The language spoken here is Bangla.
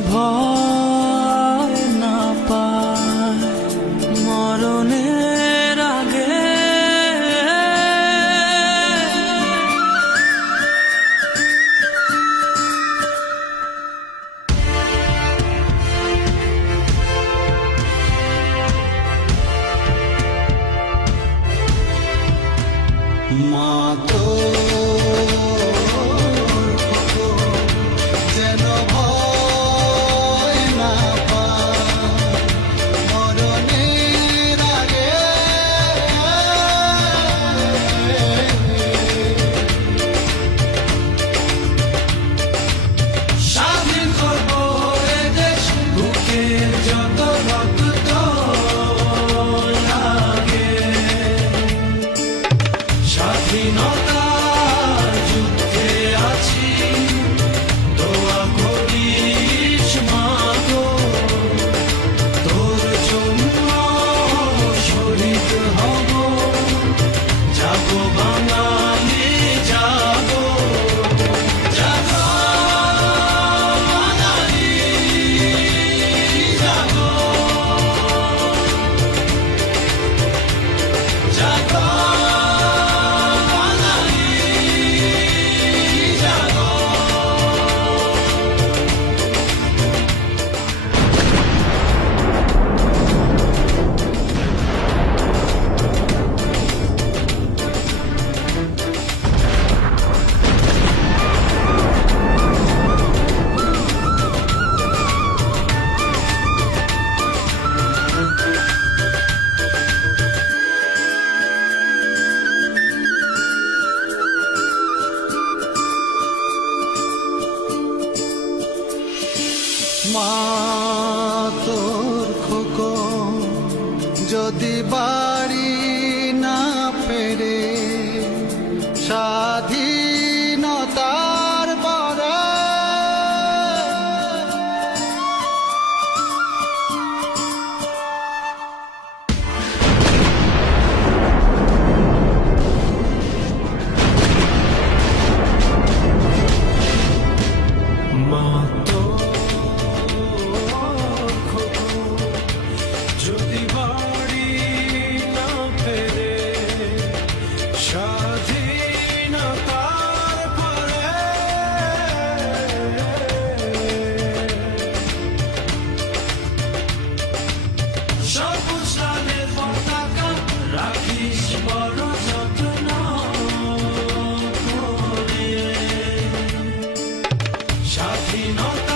ভয় না পায়। মরণের মা স্বাধীনতার মাতর খোক যদি বাড়ি না ফেরে স্বাধীনতার পরে মা You know.